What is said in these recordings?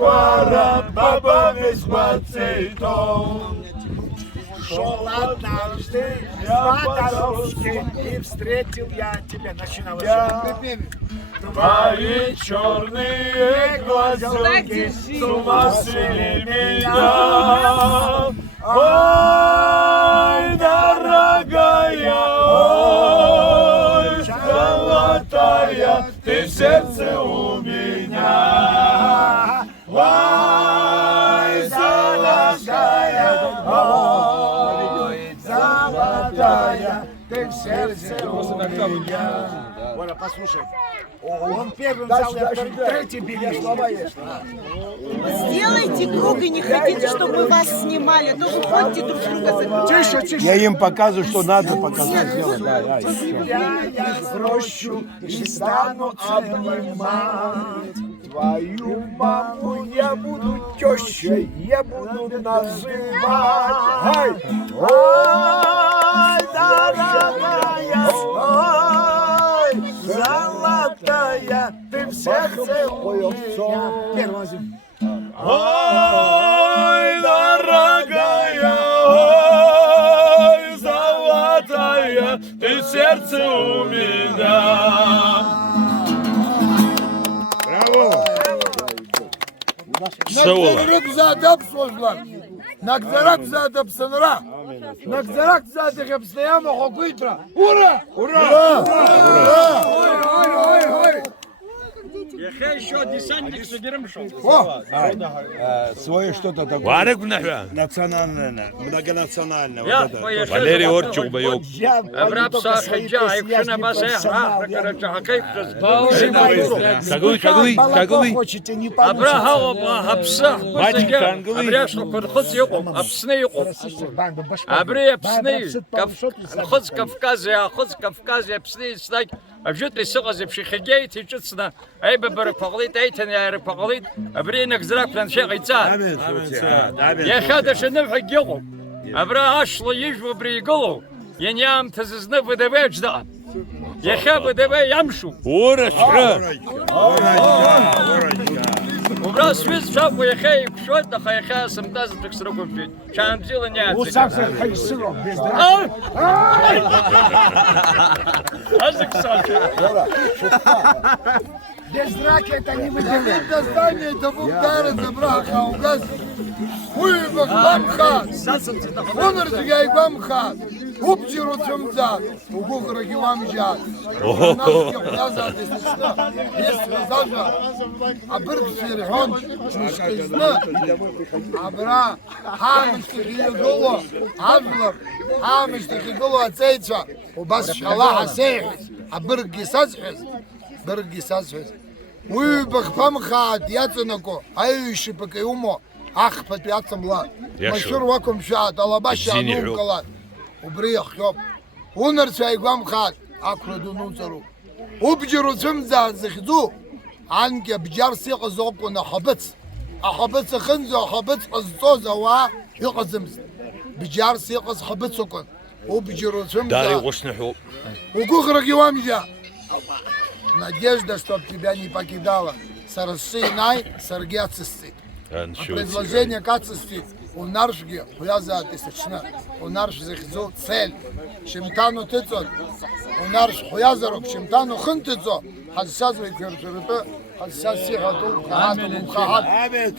Квара, баба весьма цветов. Шел однажды по дорожке и встретил я тебя. Начинала. Твои черные глазенки с ума свели меня. Ой, дорогая, ой, золотая, ты в сердце у меня. Ой, золотая, ой, золотая, ты в сердце у меня. Вора, послушай. Он первым взял, я третий бери слова есть. Сделайте круг и не хотите, чтобы мы вас снимали, а то вы ходите друг друга закрываете. Тише, тише. Я им показываю, что надо показать. Сделать. Я сброшу и стану обнимать. Твою маму я буду тещей, я буду называть. Ай! Ой, дорогая, ой, золотая, ты в сердце у меня. Первый раз. Ой, дорогая, ой, золотая, ты в сердце у меня. Nagzarak zadab sozlar. Nagzarak zadab sanra. Nagzarak zadab hepsiyama hokuytra. Ура! Ура! Ура! Ой, ой, ой, ой. Я еще десантник соберем шел. Свое что-то такое. Варик нахуя? Национальное, многонациональное. Я Вот это. поехал. Валерий Орчук боек. Я Абраб Саха Джа, Айкшина Басеха, Карача, Кагуй. Хочете не Абрахава, Абса, Мальчик английский. Абряшку, Курхуц Юкум, Абсны Юкум. Абри Абсны, Хуц Кавказия, Хуц Кавказия, Абсны, Снак, Абжут Лисугаз, Пшихагей, Тичуцна, Айба Баракоглит, Эйтен Яракоглит, Абри Накзрак, Франшерица. Я хадаше Невха Гилу, Абра Ашло Ижу Бригулу, я не ам Тазизна Выдаведжда. Я хабы давай ямшу. Ура, шра. Убрал свист шапку, я хай пшот, да хай хай сам таз так с рукой пить. Чам дела не Усався хай сырок, без драки. Без драки это не выделяет. Достание того удара забраха у газ. Ой, бахтамха. Он разгай бамха. Упчиру цумза. У гухра гивамжа. Если зажа. Абрг сирхон. Чушкизна. Абра. Хамишти хиголо. Аблар. Хамишти хиголо ацейца. وبس شلاحة سيحس أبرقي سازحس برقي سازحس ويبخفم خاد ياتنكو أيو شبك يومو أخفت ياتم لا مشهور وكم شاد الله باشا نوكلات وبريخ يوم ونرسى يقام خاد أكردو نوزرو وبجرو سمزا زخدو عنك بجار سيق زوقنا حبتس أحبتس خنزو حبتس الزوزة وا يقزمز بجار سيق حبتسكن وبجرو Дари سمزا гошнаху. وكухра гивамжа. Надежда, чтоб тебя не покидала. Сарашинай, саргиацисти. Предложение кацисти. У наршги, хуяза тысячна. У нарш захзу цель. Шимтану тыцон. У нарш хуязарок, шимтану хынтыцо. Хасяз выкверширыты. Хасяз сихату, хахату, мухахат.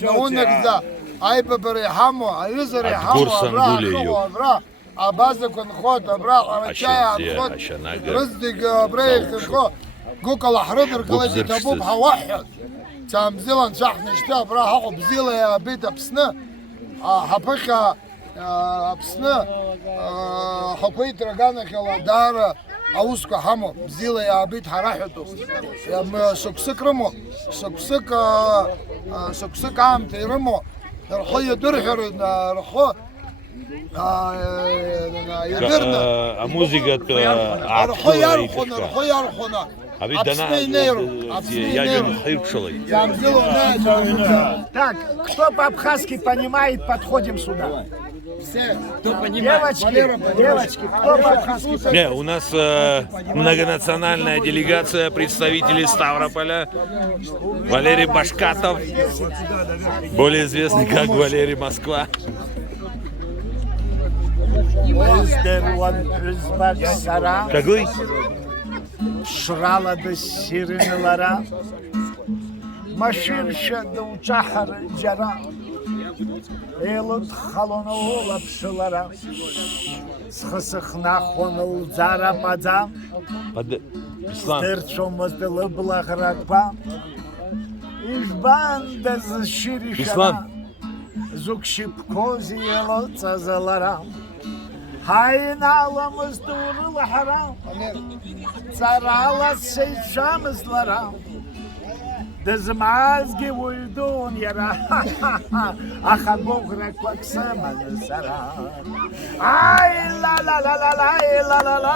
Наунакза. Айба барихаму, айвиза рихаму, абра. Абаза конхот, абра, арачая, абхот. رزق بريك الخو قوكل حرضر قلت تبوبها واحد تامزيلا صح نشتا براح بزيلا يا بيت بسنا حبخا بسنا حبيت رجانا كلا دار اوسكو حمو بزيلا يا بيت حراحتو يا سكسك رمو سكسك عام تيرمو رخي درحر رخو А музыка Так, кто по-абхазски понимает, подходим сюда. Все. Кто понимает? Девочки, кто по-хасски? Не, у нас многонациональная делегация представителей Ставрополя. Валерий Башкатов, более известный как Валерий Москва. Какой? Şıraladı şirinlara, maşirşadı uçahar cara, elut halonu lapşılara, sıxısıxna xonul zara paza, Ислам. tırçomuzdı lıblağırakpa, İşban da zşirişara, İslam. zukşip kozi elut zazalara, Haynalımız doğrul haram, Zaralat şeyşamızlara, Dızmaz ki uydun yara, Aha boğrak baksamanı sara. Ay la la la la la la la la,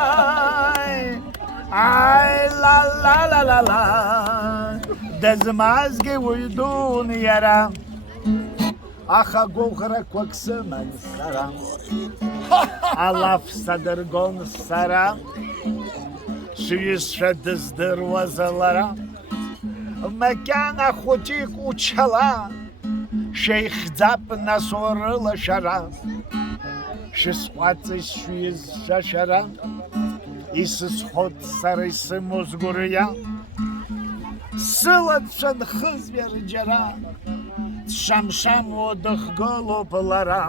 Ay la la la la la, Dızmaz ki uydun yara, Aha boğrak baksamanı sara. Alaf sadırgon sara, Şuyuşa dızdır vazalara, Mekana xutik uçala, Şeyh zap nasorıla şara, Şisquatı şuyuz şaşara, İsiz xod sarısı muzguruya, Sılat şad xız vercara, Şamşam odıx golublara,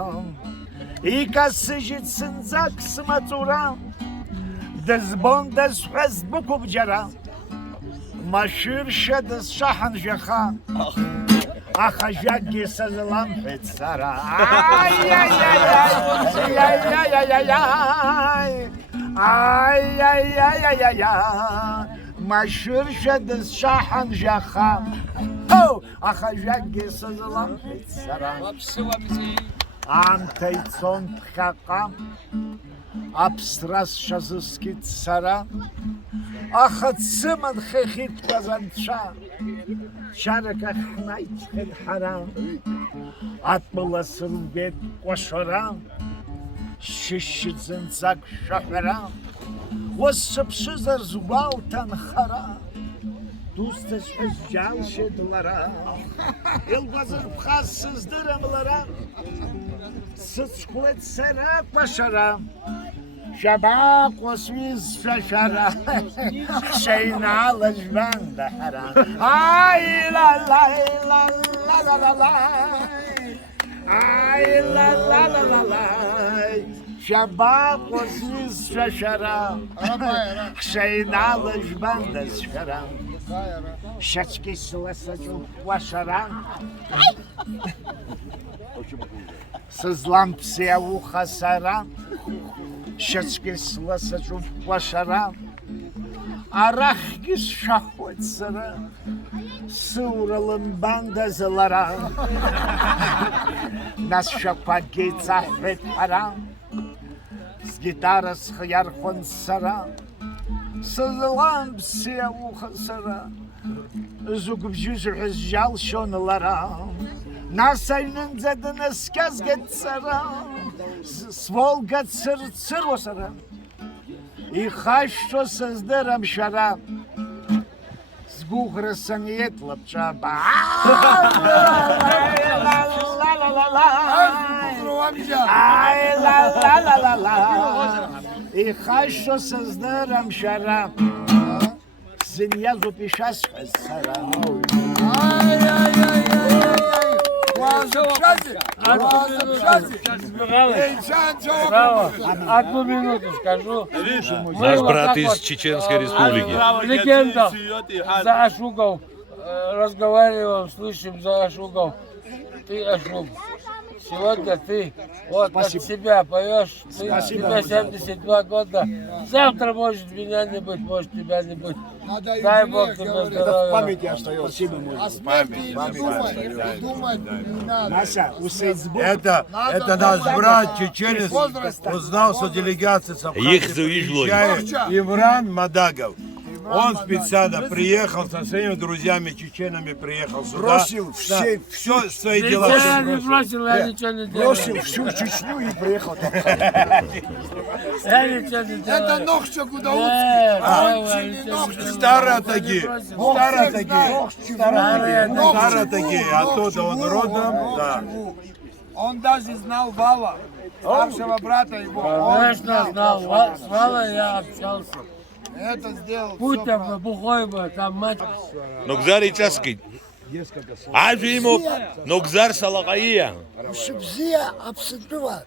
И косыжится зак сматура, да збон да схаз букуб джара, маширша да шахан жаха, а хажаги сазлам пецара. Ай-яй-яй-яй-яй, маширша да шахан жаха, а хажаги сазлам пецара. Антайцон пхаqa, Аԥсрас шазыскит сара, Аха цыман хыхит казанца, Чарака хнайчхет хара, Атмыла сырбет кошара, Шишидзынцак шахара, Уассыпшызар зуалтан хара, Дусташ жалшедылара, Илбазыр пхаз сыздырымлара, Sıçkulet sera paşara, Şabak osviz şaşara, Şeyna lejben dehara. Ay la la la la la la la, Ay la la la la la, Şabak osviz şaşara, Şeyna lejben dehara. Şaçki sılası vaşara, Sızlam psiya uxa sara, Şaçki sılası vaşara, Arah giz şahvat sara, Sıvralın bandazılara, Nas şapagi zahvet hara, Z gitara sıxıyar xon sara, Sızlam psiya uxa sara, Zugubjüz rızjal şonlara, Nasayının zadına skaz getsara, Svolga цыр осара, И хащо създърам шара, С гухра съниет лъпчаба. И хащо създърам шара, Зиня зупиша с хасара. Одну минуту скажу. Наш брат из Чеченской Республики. Легенда за Ашугов. Разговариваем, слышим за Ашугов. Ты Ашуг. Сегодня ты вот от себя поешь. Тебе 72 года. Завтра может меня не быть, может тебя не быть. Дай Бог тебе здоровья. Памяти остается. Спасибо, думать не надо. Нася, Это наш брат чеченец узнал, что делегация с Абхазии Их завезло. приезжает. Имран Мадагов. Он специально приехал со своими друзьями чеченами, приехал сюда. Бросил все свои дела. Я не бросил, я ничего не делал. бросил всю Чечню и приехал. Я ничего не делал. Это Нохча Гудаутский. Старые такие, старые такие, старые такие, оттуда он родом, да. Он даже знал Вала, старшего брата его. Конечно, знал. С Валой я общался. Это сделал. Путя бухой бы, там мать. Нокзар и Часки. Ажимов, Нокзар Салакаия. Шыбзия апсыдбывар,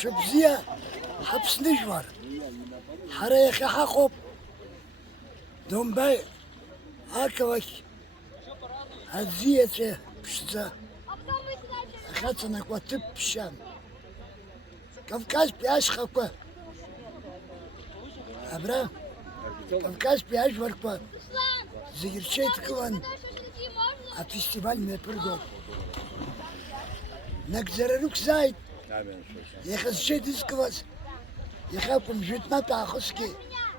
шыбзия хапснышвар. Хараяхи хақоп, домбай акавак, адзияче пшца, хацанак ватып пшан. Кавказ пяш хаква. Абра, Кавказ пяш варква. Зигирчет кван, а фестиваль не прыгал. Нагзарарук зайд. Я хочу дисковать. Я хочу жить на тахоски.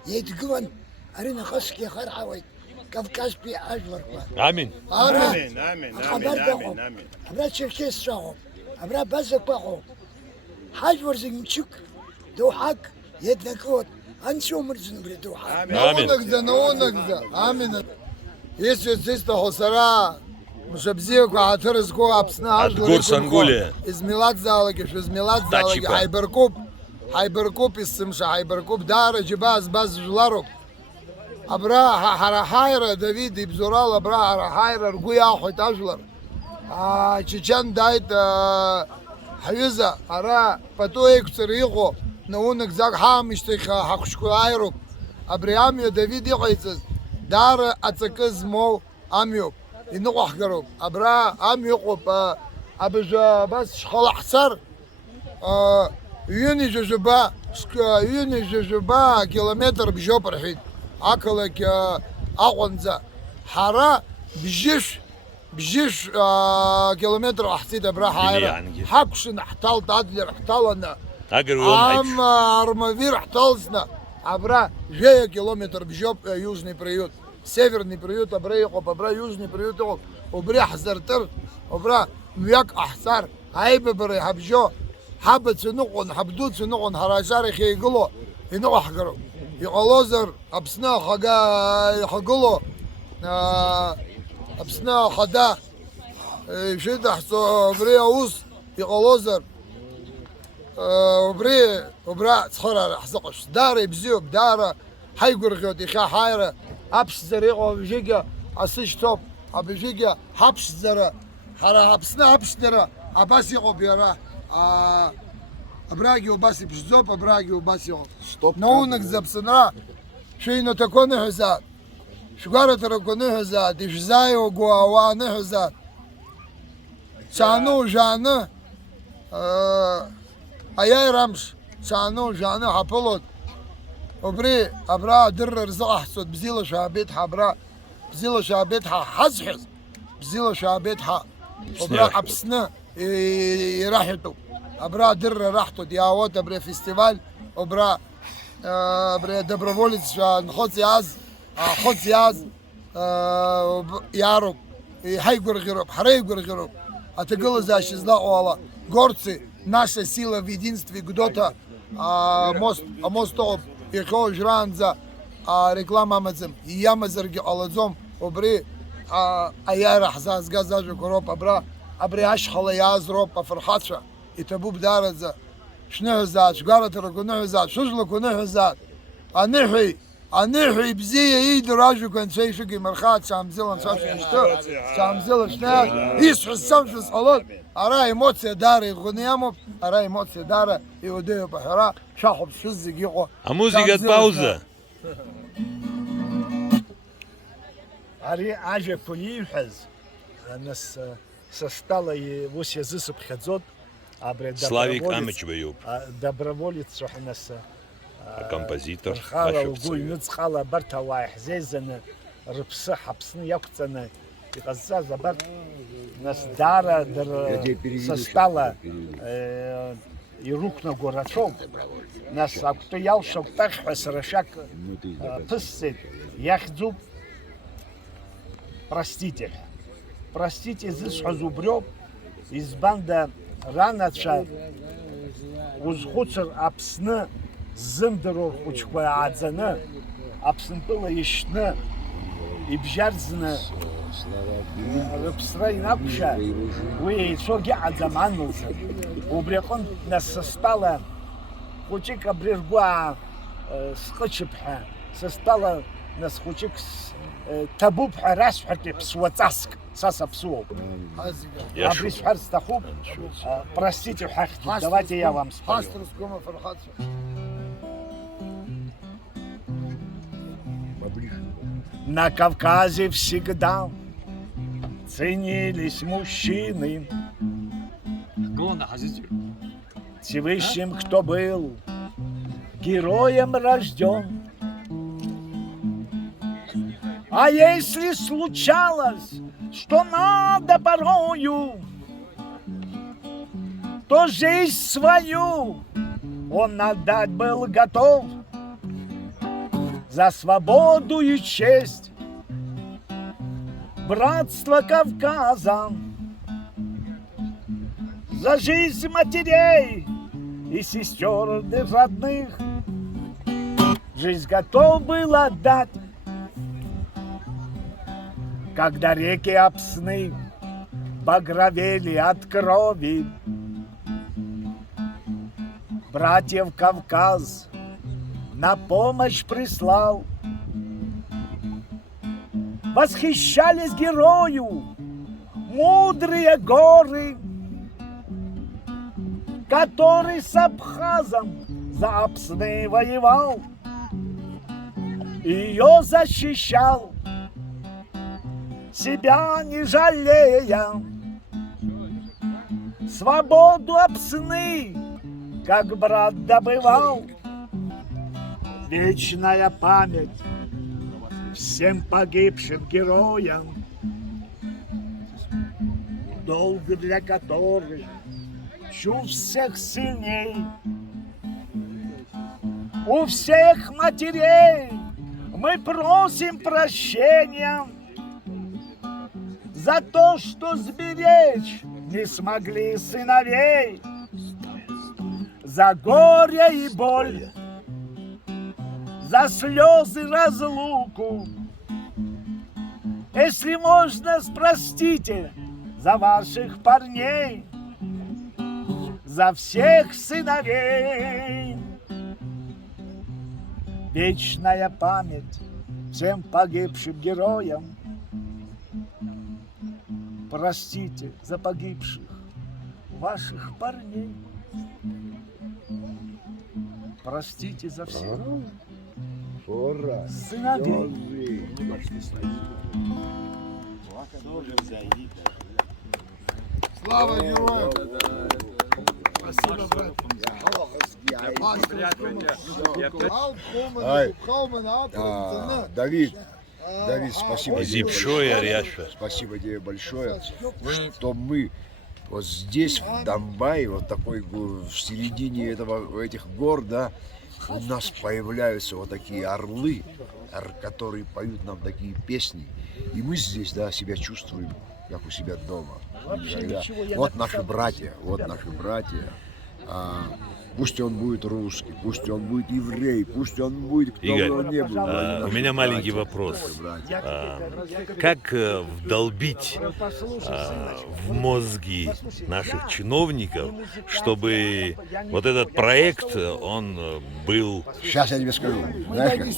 Я дгван. Арина хоски хархавай. Кавказ пи ажварква. Амин. Амин, амин, амин, амин, амин. Абра черкес шао. Абра базакпахо. Хажвар зимчук. Духак. Еднакот. Анчо мрзин бри духак. Наунагза. Амин. Если здесь то хосара, Шабзику, Атырызку, Апсна, Гурсангулия. из Милат залаги, из Милат залаги, Хайберкуп из Сымша, Хайберкуп, Дара, Джибаз, Баз, Жларук. Абра, Харахайра, Давид, Ибзурал, Абра, Харахайра, Ргуя, Хайтажлар. Чечен дайт Хавиза, Ара, Патуэк, Цариху, Наунак Зак Хамиштих, Хакшку Айрук. Абриамио, Давид, Ихайцез, Дара, Ацакыз, Мол, Амиоп. ينقح قروب أبرا أم يقوب أبجا بس شخال حصر يوني جوجبا كيلومتر بجوبر حيد أكلك أقونزا حرا بجيش كيلومتر أحسيد أبرا حايرة حقشن احتال تعدل احتالنا أم أرمavir احتالسنا أبرا جاي كيلومتر بجوب южный приют Северный приют, обра южный приют, обра хазартер, обра мяк ахсар, айбебре хабжо, хабат сунугон, хабдут сунугон, харашар хейгло, ино ахгаро. Иолозер, абсна хага хагло, абсна хада, шида хсо обре аус, иолозер, обра цхара хзакош, дара бзюб, дара, хайгургот, иха хайра. Апс зарего бжига асыш топ абжига хапш зара хара хапсна хапшдера абаси гобера абраги убаси бжзоп абраги убаси стоп наунак запсна шейно таконе хаза шугара тараконе хаза дижзаyo гуаване хаза чану жана аяй рамш чану жана хаполот وبري أبرا در رزق أحسد بزيلة شابتها أبرا بزيلة شابتها حزحز بزيلة شابتها وبرا أبسنا يراحتو أبرا در راحتو دياوات أبرا فيستيفال وبرا أبرا دبرفوليتس نخوص ياز خوص ياز ياروب حيقر غيروب حريقر غيروب أتقل زاشي زلاقو الله горцы наша сила в единстве гдота мост топ يخو جرانزا ريكلاما مزم ياما زرقي على وبري ايار حزاز غازاج كروب ابري اشخل ياز روب فرحاتشا يتبو بدارزا شنو زاد شقالت ركنه زاد شجلكنه زاد انحي بزي يد راجو كان شي شقي مرخات شامزل شامزل شنو يصح السمش صلاه ارى ايموتسيا داري غنيامو ارى ايموتسيا داري يوديو بحرا شاخب شزق يقو مузыка пауза. Ари ажа полиҳаз нас состала и вось язысып хадзот абре Славик Амичбеюб. доброволец нас Композитор. خاله وقول نزخاله برتا وايح زيزنا ربصة حبسنا يقتنا يقزاز برت ناس دارة در سستالة ирықәнаго рацәоуп. Нас акәтәы иалшо акәтаӷьҳәа сара шәак ԥысҵеит, иахьӡуп простите. Простите зысҳәаз убриоуп, избанда ранацәа узхәыцыр Аԥсны ззымдыруа рхәыҷқәа ааӡаны, Аԥсынтәыла ишьны, ибжьарӡны рыԥсра инақәшәа, уи еицәоугьы аӡам ан лзы. Убри аҟынтә нас са стәала хәыҷык абри ргәы сҟычып ҳәа, са стәала нас хәыҷык ҭабуп ҳәа расҳәартә ԥсуаҵаск, са саԥсуоуп. Абри сҳәарц сҭахуп, простите ҳәахьӡуп, давайте я вам спою. Пасторскому фархацию. На Кавказе всегда ценились мужчины. Всевышним, кто был героем рожден. А если случалось, что надо порою, то жизнь свою он отдать был готов. За свободу и честь, братство Кавказа, за жизнь матерей и сестер родных, жизнь готов был отдать, когда реки Апсны багровели от крови. Братьев Кавказ на помощь прислал. Восхищались герою мудрые горы, который с абхазом за Апсны воевал, ее защищал, себя не жалея. Свободу Апсны, как брат, добывал. Вечная память всем погибшим героям, долг для которых чувств всех сильней. У всех матерей мы просим прощения за то, что сберечь не смогли сыновей, за горе и боль, за слезы разлуку. Если можно, простите за ваших парней, за всех сыновей. Вечная память всем погибшим героям. Простите за погибших ваших парней. Простите за всех сыновей. Слава героям! Спасибо, брат. Давид, спасибо тебе Зипшоя, большое. Ряша. Спасибо тебе большое, что мы вот здесь, в Донбайе, вот такой в середине этих гор, да, у нас появляются вот такие орлы, которые поют нам такие песни. И мы здесь, да, себя чувствуем, как у себя дома. Вот наши братья, Пусть он будет русский, пусть он будет еврей, пусть он будет кто бы он ни был. У меня маленький вопрос. Как вдолбить в мозги наших чиновников, чтобы вот этот проект, он был... Сейчас я тебе скажу. Знаешь,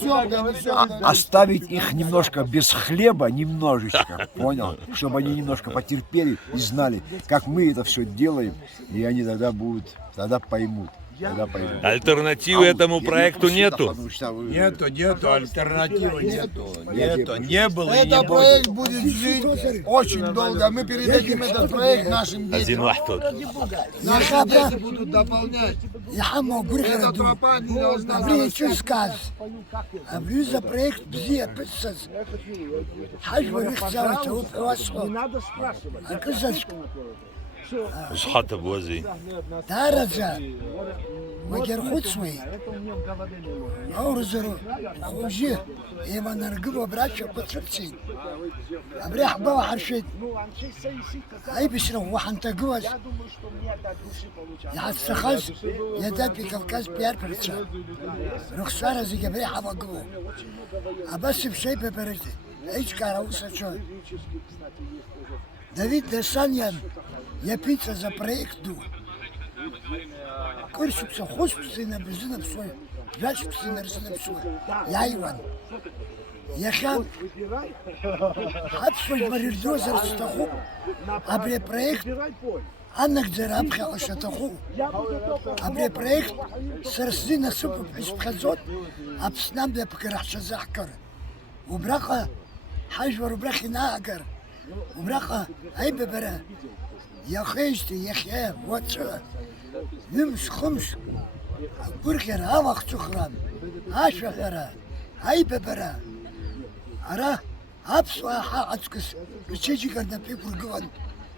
оставить их немножко без хлеба, немножечко, понял? Чтобы они немножко потерпели и знали, как мы это все делаем, и они тогда поймут. Альтернативы этому проекту нету? Нету, альтернативы нету. Не было и не Этот будет. проект будет жить очень долго. Мы передадим этот проект нашим детям. Наши дети будут дополнять. Эта тропа не должна сказ. За проект бзе писать. Хай вы Не надо спрашивать. Схата вози. Тараджа, магер хуцвей, аурзеру, хужи, има наргибо брача пацурцин. Абрях бава харшит, ай бисра ваханта гваз. يحس خاص يدات بكفكاز بيار برتشا رخصارة زي جبري حبا قبو أبس بشي ببرتي إيش كاروسا شو Давид Десаньян я пицца за проекту. Курсукса хоспусы на безына псой, жачпусы на рысына псой. Я Иван. Я хан. Хапсой марирдозер стаху, абре проект. Аннак дзераб хала таху. Абре проект сарсы на супу писхазот, абснам для покарахша захкар. Убраха حجر وبرخي ناقر وبرخة أي ببرة يا خيشتي يا خيام واتشا نمس خمس برخير هاوخ تخرم هاشا غرا أي ببرة أرا هابسوا حاعتكس بتشيجي قرنا بيبر قوان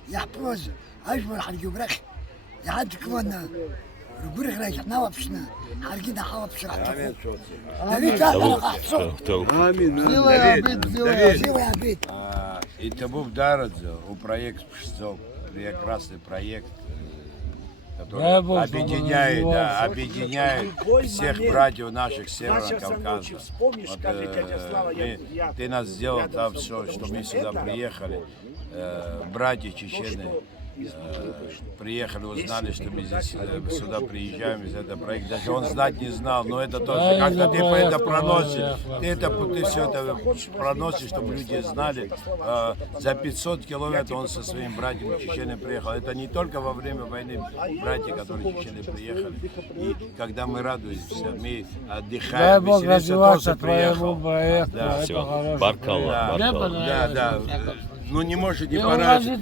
يحبوز أجمل حرقي برخي يحد كوانا برخ رايح نوابشنا حرقينا حوابش راح تخو دليل تعالى أحصو Сила я бит, сила سيوي عبيد И тому в Дарадзе, у проект Пшцов, прекрасный проект, который объединяет всех братьев наших Северного Кавказа. Ты нас сделал там все, что мы сюда приехали, братья чечены. Приехали, узнали, что мы здесь сюда приезжаем, из этого проекта. Даже он знать не знал, но это тоже. Как-то ты это проносишь, ты все это проносишь, чтобы люди знали. За 500 километров он со своими братьями чеченами приехал. Это не только во время войны братья, которые чечены приехали. И когда мы радуемся, мы отдыхаем, веселимся, тоже приехал. Баркалла. Да. Ну не может не понравиться.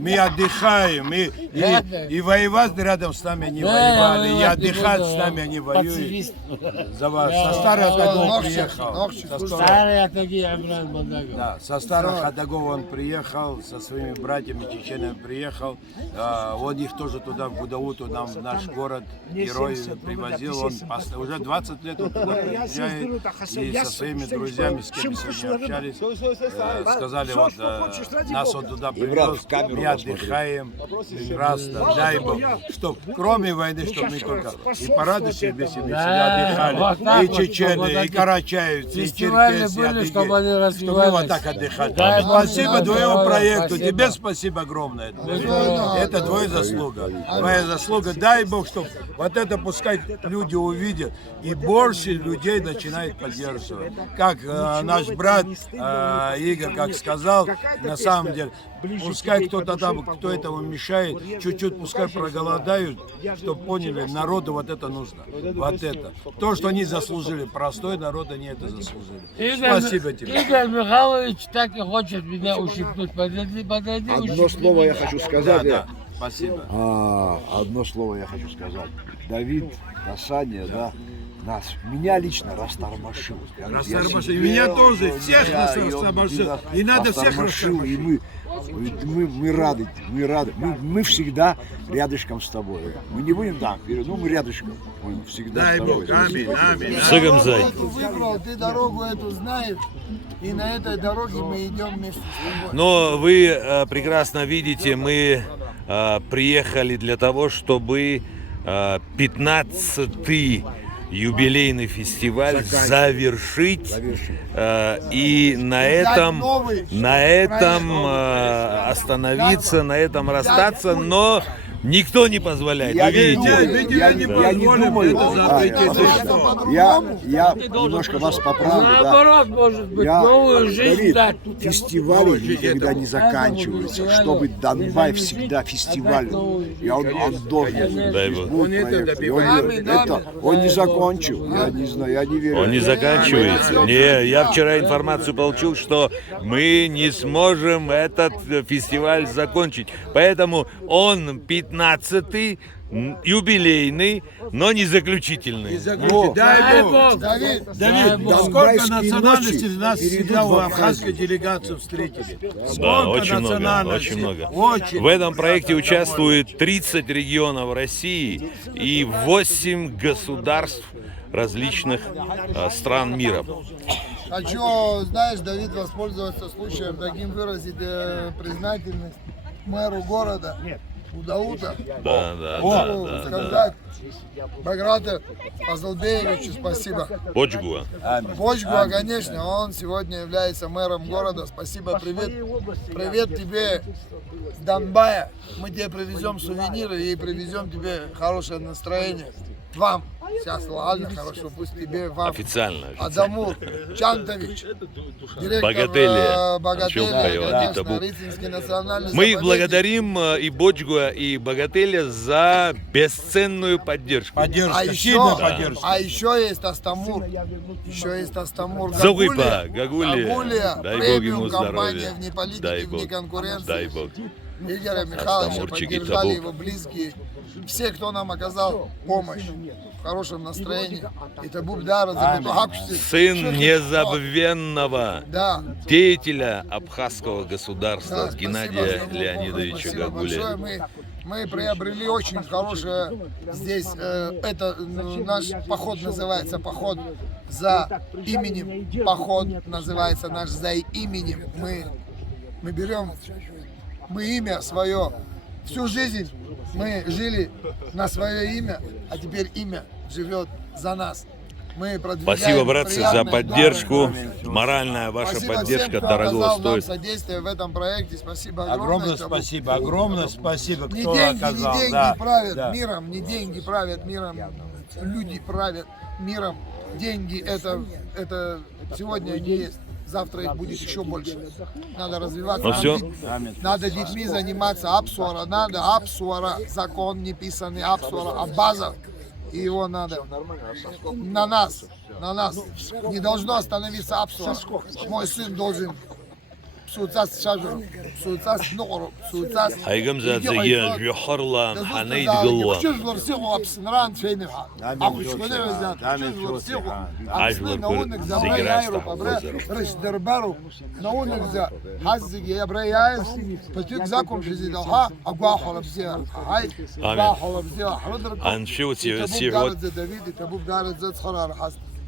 Мы отдыхаем, и воевать рядом с нами не воевали, и отдыхать с нами они воюют. За вас. Со старых Хадагов приехал. Со старых Хадагов он приехал, со своими братьями чеченами приехал. Он их тоже туда, в Гудауту, нам в наш город, герой привозил. Он уже 20 лет он туда приезжает, и со своими друзьями, с кем мы сегодня общались, сказали, вот, нас он туда привез, мы отдыхаем, прекрасно, дай Бог, чтоб кроме войны, чтобы мы только и парады себе всегда отдыхали, и чечены, и карачаевцы, и черкесы, чтобы мы вот так отдыхали. Спасибо твоему проекту, тебе спасибо огромное. Это твоя заслуга. Твоя заслуга, дай Бог, чтобы вот это пускай люди увидят, и больше людей начинает поддерживать. Как наш брат Игорь, как сказал, на самом деле, пускай кто-то там, кто этому мешает, чуть-чуть пускай проголодают, чтобы поняли, народу вот это нужно. Вот это. То, что они заслужили. Простой народ, они это заслужили. Спасибо тебе. Игорь Михайлович так и хочет меня ущипнуть. Подойди. Одно слово я хочу сказать. Да. Спасибо. Одно слово я хочу сказать. Давид, Касания, да, меня лично растормошил. Растормошил. И меня тоже. Всех нас растормошил. И надо всех растормошил. И мы рады. Мы всегда рядышком с тобой. Мы не будем так, но мы рядышком. Мы всегда дай с тобой. Бог. Аминь. Сыгамзай. Ты дорогу эту знаешь, и на этой дороге мы идем вместе с тобой. Но вы прекрасно видите, мы приехали для того, чтобы 15-й юбилейный фестиваль завершить и на этом остановиться, на этом расстаться, но никто не позволяет, вы видите. Я не думаю, я немножко вас поправлю. Наоборот, может быть, новую жизнь дать. Фестивали никогда не заканчиваются, чтобы Донбай всегда фестивальный. И он должен. Дай Бог. Он не закончил, я не знаю, я не верю. Он не заканчивается. Не, я вчера информацию получил, что мы не сможем этот фестиваль закончить. Поэтому он 15-й юбилейный, но не заключительный. Дай Бог. Давид, Давид, сколько национальностей нас всегда в абхазской делегации встретили? Да, Сколько очень много, национальностей? очень много. Очень. В этом проекте участвует 30 регионов России и 8 государств различных стран мира. хочу, знаешь, Давид, воспользоваться случаем, таким выразить признательность мэру города Удаута. Да. Сказать Баграту Азалбеевичу спасибо. Почгуа. Почгуа, конечно, он сегодня является мэром города. Спасибо, привет. Привет тебе с Донбая. Мы тебе привезем сувениры и привезем тебе хорошее настроение. Вам. Сейчас ладно, хорошо, пусть тебе, вам. Официально. Адамур Чантович, директор Богателя, конечно, Рыцинский национальный Мы их заповедник. благодарим и Боджгуа, и Богателя за бесценную поддержку. Поддержка, сильная поддержка. А еще есть Астамур. Еще есть Астамур. Загуйпа, Гагулия. Гагулия. Дай Бог Премиум ему компания здоровья. вне политики, Дай вне Бог. конкуренции. Дай Бог. Игоря Михайловича Астамурчики, поддержали табу. его близкие. Все, кто нам оказал помощь в хорошем настроении. И табуб дара за бутухакшти. Сын незабвенного Да. деятеля абхазского государства Да, Геннадия спасибо, Леонидовича спасибо большое. Гагулия. Мы приобрели очень хорошее здесь, это наш поход называется поход за именем, поход называется наш за именем. Мы берем, мы имя свое, всю жизнь мы жили на свое имя, а теперь имя живет за нас. Мы продвигаем Спасибо, братцы, за приятные поддержку. дары. Моральная ваша Спасибо поддержка всем, кто дорого оказал нам стоит. содействие в этом проекте. Спасибо Огромное чтобы спасибо, огромное спасибо, не кто деньги, оказал. не деньги Да, правят да. миром, не деньги правят миром, люди правят миром. Деньги это сегодня они есть, завтра их будет еще больше. Надо развиваться. Ну всё. Надо детьми заниматься, апсуара, надо апсуара, закон не писанный апсуара, а база. И его надо на нас не должно остановиться апсуара. Мой сын должен суицас шажу, суицас нору, суицас. Хайгамза Зая Жохарла Ханейд Галла. Аншиот Севет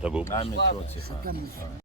Табу.